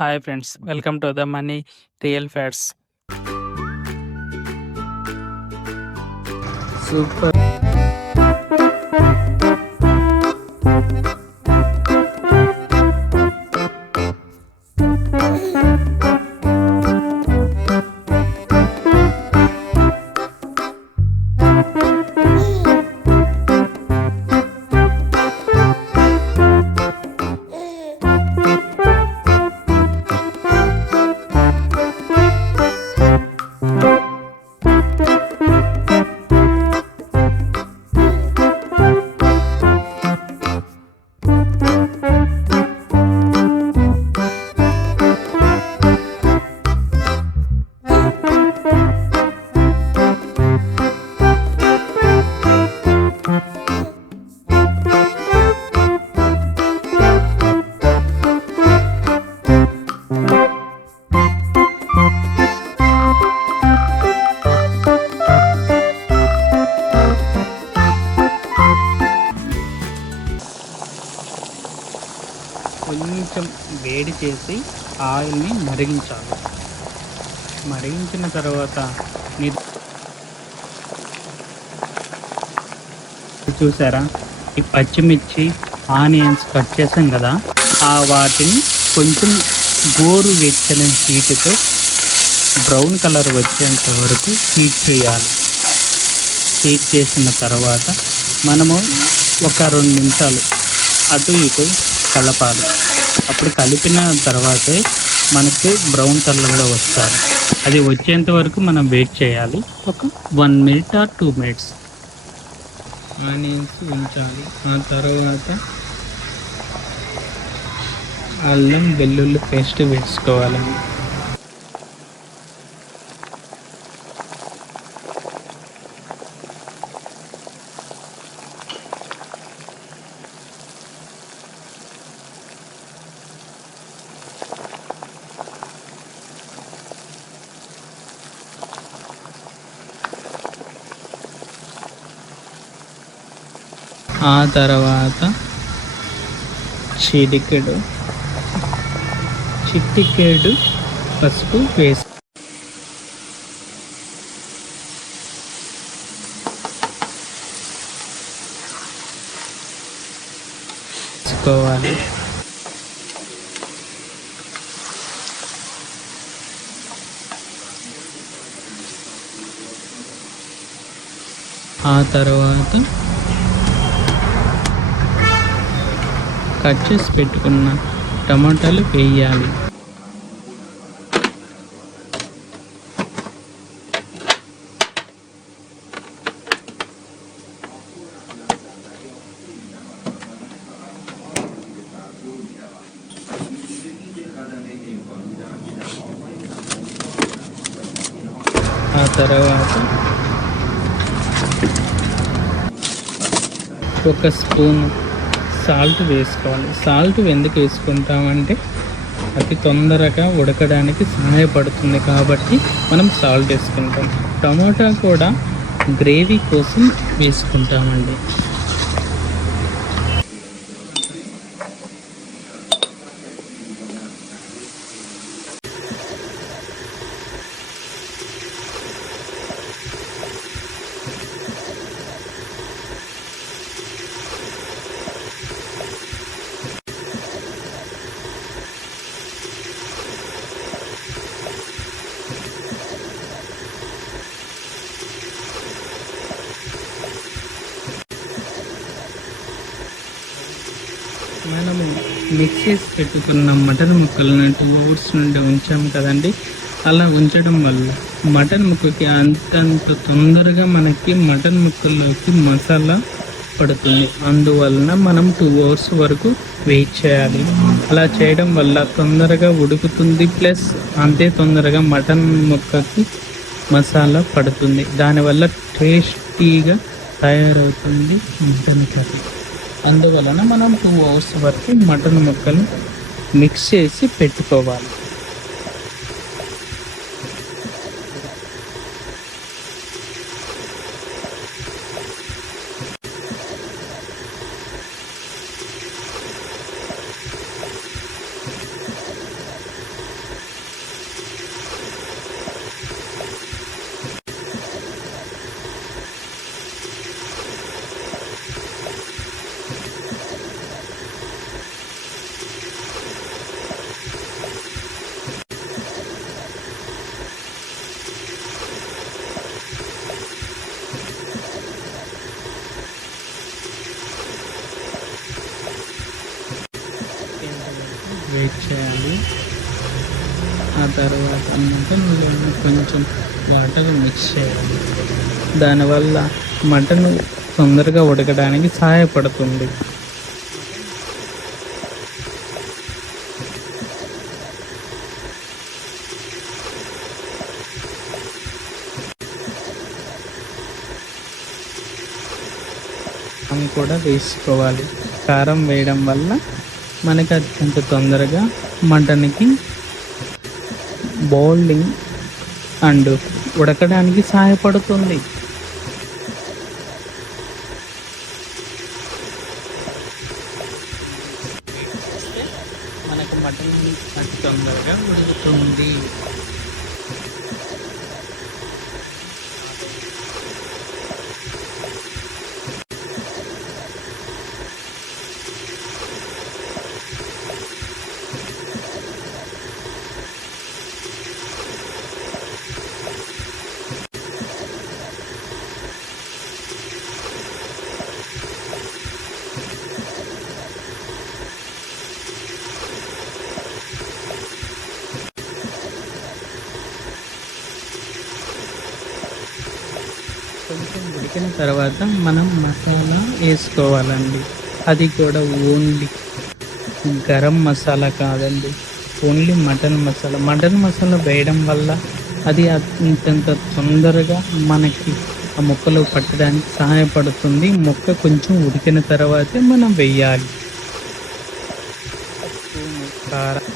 Hi friends, welcome to the Money Real Facts. Super. కొంచెం వేడి చేసి ఆయిల్ని మరిగించాలి. మరిగించిన తర్వాత మీరు చూసారా, ఈ పచ్చిమిర్చి ఆనియన్స్ కట్ చేసాం కదా, వాటిని కొంచెం గోరు వెచ్చని హీట్తో బ్రౌన్ కలర్ వచ్చేంత వరకు హీట్ చేయాలి. హీట్ చేసిన తర్వాత మనము ఒక 2 నిమిషాలు అటు ఇటు కలపాలి. అప్పుడు కలిపిన తర్వాతే మనకి బ్రౌన్ కలర్లో వస్తుంది. అది వచ్చేంత వరకు మనం వెయిట్ చేయాలి. ఒక 1 మినిట్ ఆర్ 2 మినిట్స్ ఆనియన్స్ ఉంచాలి. ఆ తర్వాత అల్లం వెల్లుల్లి పేస్ట్ వేసుకోవాలి. ఆ తర్వాత చిటికెడు పసుపు వేసుకోవాలి. ఆ తర్వాత కట్ చేసి పెట్టుకున్న టమాటాలు వేయాలి. ఆ తర్వాత ఒక స్పూన్ సాల్ట్ వేసుకోవాలి. సాల్ట్ ఎందుకు వేసుకుంటామంటే అతి తొందరగా ఉడకడానికి సహాయపడుతుంది కాబట్టి మనం సాల్ట్ వేసుకుంటాం. టమాటా కూడా గ్రేవీ కోసం వేసుకుంటామండి. మనము మిక్స్ చేసి పెట్టుకున్న మటన్ ముక్కలను 2 అవర్స్ నుండి ఉంచాము కదండి. అలా ఉంచడం వల్ల మటన్ ముక్కకి అంతంత తొందరగా మనకి మటన్ ముక్కల్లోకి మసాలా పడుతుంది. అందువలన మనం 2 అవర్స్ వరకు వెయిట్ చేయాలి. అలా చేయడం వల్ల తొందరగా ఉడుకుతుంది, ప్లస్ అంతే తొందరగా మటన్ ముక్కకి మసాలా పడుతుంది. దానివల్ల టేస్టీగా తయారవుతుంది మటన్ కర్రీ. అందువలన మనం 2 అవర్స్ వరకు మటన్ ముక్కలు మిక్స్ చేసి పెట్టుకోవాలి. ఆ తర్వాత మటన్లో కొంచెం వాటర్ మిక్స్ చేయాలి. దానివల్ల మటన్ తొందరగా ఉడకడానికి సహాయపడుతుంది. కూడా వేసుకోవాలి. కారం వేయడం వల్ల మనకి అది కొంచెం తొందరగా మటన్కి బౌలింగ్ అండ్ ఉడకడానికి సహాయపడుతుంది. మనకు మటన్ అతి తొందరగా ఉడుకుతుంది. కొంచెం ఉడికిన తర్వాత మనం మసాలా వేసుకోవాలండి. అది కూడా ఓన్లీ గరం మసాలా కాదండి, only mutton masala. Mutton masala వేయడం వల్ల అది అంతంత తొందరగా మనకి ఆ ముక్కలో పట్టడానికి సహాయపడుతుంది. ముక్క కొంచెం ఉడికిన తర్వాతే మనం వెయ్యాలి. కారం,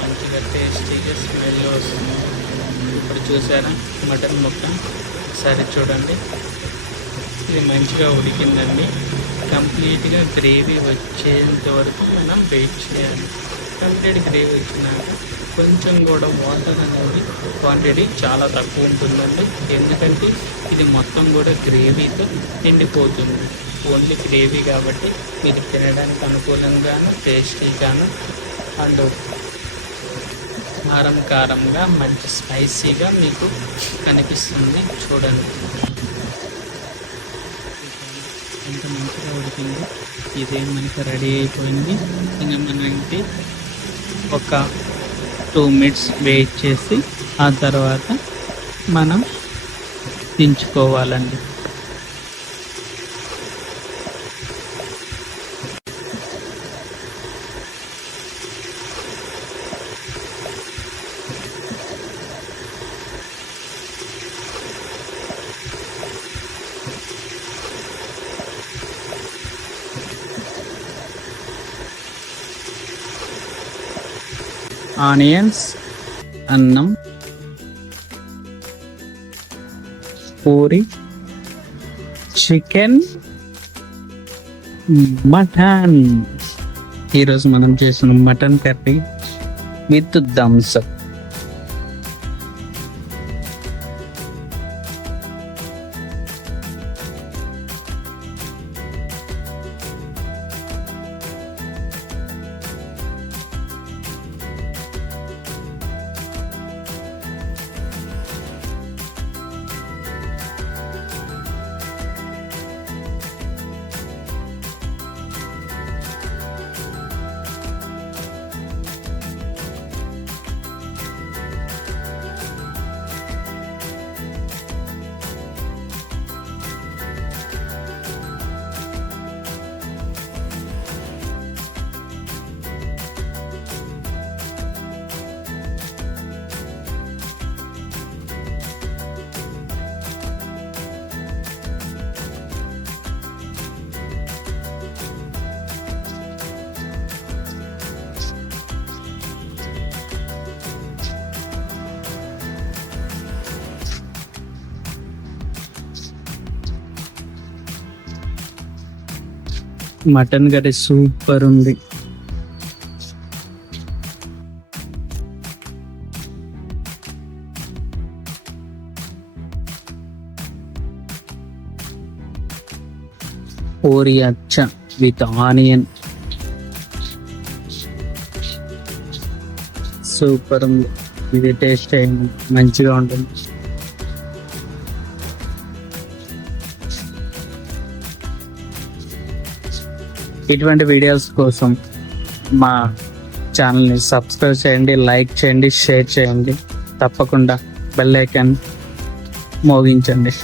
మంచిగా టేస్టీగా స్మెల్ వస్తుంది. ఇప్పుడు చూసారా మటన్ ముక్క, ఒకసారి చూడండి. ఇది మంచిగా ఉడికిందండి. కంప్లీట్గా గ్రేవీ వచ్చేంత వరకు మనం వెయిట్ చేయాలి. కంప్లీట్ గ్రేవీ వచ్చినాక కొంచెం కూడా వాటర్ అనేది క్వాంటిటీ చాలా తక్కువ ఉంటుందండి. ఎందుకంటే ఇది మొత్తం కూడా గ్రేవీతో ఎండిపోతుంది. ఓన్లీ గ్రేవీ కాబట్టి మీరు తినడానికి అనుకూలంగాను, టేస్టీగాను అండ్ కారంగా మంచి స్పైసీగా మీకు కనిపిస్తుంది. చూడండి ఎంత మంచిగా ఉడికింది. ఇదే మనకి రెడీ అయిపోయింది. ఇంకా మనకి ఒక 2 minutes వెయిట్ చేసి ఆ తర్వాత మనం దించుకోవాలండి. ఆనియన్స్, అన్నం, పూరి, చికెన్, మటన్. ఈరోజు మనం చేసిన mutton curry with thumbs up. Mutton curry super ఉంది. పూరి అచ్చ విత్ ఆనియన్ సూపర్ ఉంది. ఇది టేస్ట్ అయింది, మంచిగా ఉంటుంది. ఇటువంటి వీడియోస్ కోసం మా ఛానల్ని సబ్స్క్రైబ్ చేయండి, లైక్ చేయండి, షేర్ చేయండి. తప్పకుండా బెల్ ఐకాన్ మోగించండి.